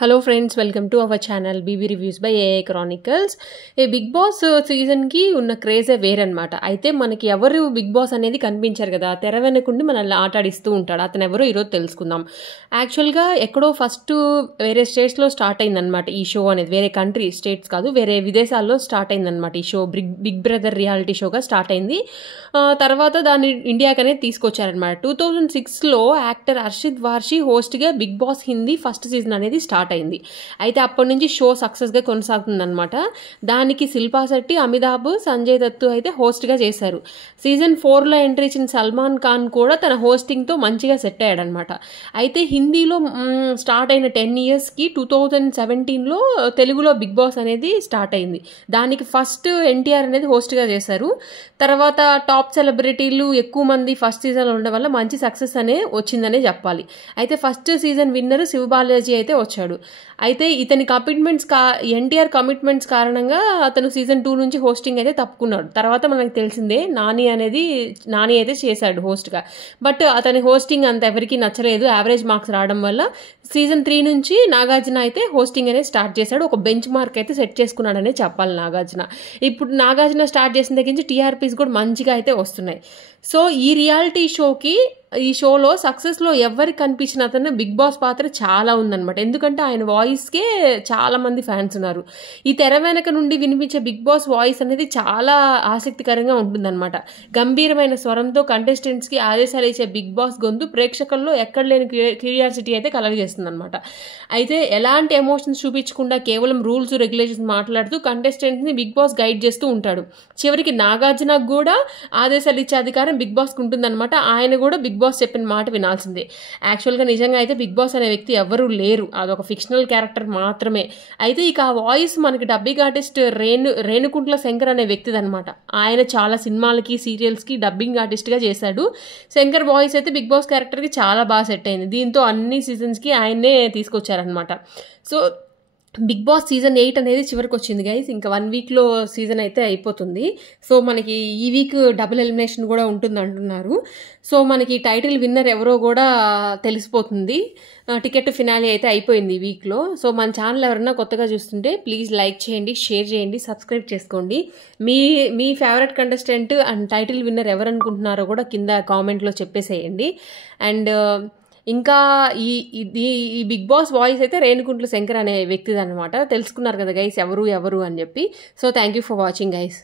Hello friends, welcome to our channel BB reviews by AI chronicles. ఈ big boss సీజన్కి ఉన్న క్రేజే వేరనమాట. అయితే మనకి ఎవరు బిగ్ బాస్ అనేది కనిపించారు కదా, తెర వెనకుండి మనల్ని ఆటాడిస్తూ ఉంటాడు. అతను ఎవరో ఈరోజు తెలుసుకుందాం. యాక్చువల్గా ఎక్కడో ఫస్ట్ వేరే స్టేట్స్లో స్టార్ట్ అయిందనమాట ఈ షో అనేది. వేరే కంట్రీ, స్టేట్స్ కాదు, వేరే విదేశాల్లో స్టార్ట్ అయిందనమాట ఈ షో. బిగ్ బ్రదర్ రియాలిటీ షోగా స్టార్ట్ అయింది. తర్వాత దాన్ని ఇండియాకి అనేది తీసుకొచ్చారనమాట. 2006లో యాక్టర్ హర్షిత్ వార్షి హోస్ట్గా Bigg Boss Hindi first season అనేది స్టార్ట్ అయింది. అయితే అప్పటి నుంచి షో సక్సెస్గా కొనసాగుతుంది అనమాట. దానికి శిల్పా శెట్టి, అమితాబ్, సంజయ్ దత్తు అయితే హోస్ట్గా చేశారు. సీజన్ 4లో ఎంట్రీ ఇచ్చిన సల్మాన్ ఖాన్ కూడా తన హోస్టింగ్తో మంచిగా సెట్ అయ్యాడనమాట. అయితే హిందీలో స్టార్ట్ అయిన 10 yearsకి 2017లో తెలుగులో బిగ్ బాస్ అనేది స్టార్ట్ అయింది. దానికి ఫస్ట్ ఎన్టీఆర్ అనేది హోస్ట్గా చేశారు. తర్వాత టాప్ సెలబ్రిటీలు ఎక్కువ మంది ఫస్ట్ సీజన్లో ఉండడం వల్ల మంచి సక్సెస్ అనే వచ్చిందనే చెప్పాలి. అయితే ఫస్ట్ సీజన్ విన్నర్ శివబాలాజీ అయితే వచ్చాడు. అయితే ఇతని ఎన్టీఆర్ కమిట్మెంట్స్ కారణంగా అతను సీజన్ 2 నుంచి హోస్టింగ్ అయితే తప్పుకున్నాడు. తర్వాత మనకు తెలిసిందే నాని అయితే చేశాడు హోస్ట్గా. బట్ అతని హోస్టింగ్ అంత ఎవరికి నచ్చలేదు, యావరేజ్ మార్క్స్ రావడం వల్ల సీజన్ 3 నుంచి నాగార్జున అయితే హోస్టింగ్ అనేది స్టార్ట్ చేశాడు. ఒక బెంచ్ మార్క్ అయితే సెట్ చేసుకున్నాడనే చెప్పాలి నాగార్జున. ఇప్పుడు నాగార్జున స్టార్ట్ చేసిన దగ్గర నుంచి టీఆర్పీస్ కూడా మంచిగా అయితే వస్తున్నాయి. సో ఈ రియాలిటీ ఈ షోలో సక్సెస్లో ఎవరికి కనిపించిన అతను బిగ్ బాస్ పాత్ర చాలా ఉందన్నమాట. ఎందుకంటే ఆయన వాయిస్కే చాలా మంది ఫ్యాన్స్ ఉన్నారు. ఈ తెర వెనక నుండి వినిపించే బిగ్ బాస్ వాయిస్ అనేది చాలా ఆసక్తికరంగా ఉంటుందన్నమాట. గంభీరమైన స్వరంతో కంటెస్టెంట్స్కి ఆదేశాలు ఇచ్చే బిగ్ బాస్ గొంతు ప్రేక్షకుల్లో ఎక్కడ లేని క్యూరియాసిటీ అయితే కలగజేస్తుంది అనమాట. అయితే ఎలాంటి ఎమోషన్స్ చూపించకుండా కేవలం రూల్స్ రెగ్యులేషన్స్ మాట్లాడుతూ కంటెస్టెంట్స్ని బిగ్ బాస్ గైడ్ చేస్తూ ఉంటాడు. చివరికి నాగార్జునకు కూడా ఆదేశాలు ఇచ్చే అధికారం బిగ్ బాస్కి ఉంటుందన్నమాట. ఆయన కూడా బిగ్ బాస్ చెప్పిన మాట వినాల్సిందే. యాక్చువల్గా నిజంగా అయితే బిగ్ బాస్ అనే వ్యక్తి ఎవరూ లేరు, అదొక ఫిక్షనల్ క్యారెక్టర్ మాత్రమే. అయితే ఇక ఆ వాయిస్ మనకి డబ్బింగ్ ఆర్టిస్ట్ రేణుకుంట్ల శంకర్ అనే వ్యక్తిది అనమాట. ఆయన చాలా సినిమాలకి, సీరియల్స్కి డబ్బింగ్ ఆర్టిస్ట్గా చేశాడు. శంకర్ వాయిస్ అయితే బిగ్ బాస్ క్యారెక్టర్కి చాలా బాగా సెట్ అయింది. దీంతో అన్ని సీజన్స్కి ఆయన్నే తీసుకొచ్చారనమాట. సో బిగ్ బాస్ సీజన్ 8 అనేది చివరికి వచ్చింది గైస్. ఇంకా 1 వీక్లో సీజన్ అయితే అయిపోతుంది. సో మనకి ఈ వీక్ డబుల్ ఎలిమినేషన్ కూడా ఉంటుంది అంటున్నారు. సో మనకి టైటిల్ విన్నర్ ఎవరో కూడా తెలిసిపోతుంది. టికెట్ ఫినాలే అయితే అయిపోయింది ఈ వీక్లో. సో మన ఛానల్ ఎవరైనా కొత్తగా చూస్తుంటే ప్లీజ్ లైక్ చేయండి, షేర్ చేయండి, సబ్స్క్రైబ్ చేసుకోండి. మీ favourite contestant and title winner ఎవరు అనుకుంటున్నారో కూడా కింద కామెంట్లో చెప్పేసేయండి. అండ్ ఇంకా ఈ బిగ్ బాస్ వాయిస్ అయితే రేణుకుంట్ల శంకర్ అనే వ్యక్తిది అనమాట. తెలుసుకున్నారు కదా గైస్ ఎవరు అని చెప్పి. So thank you for watching guys.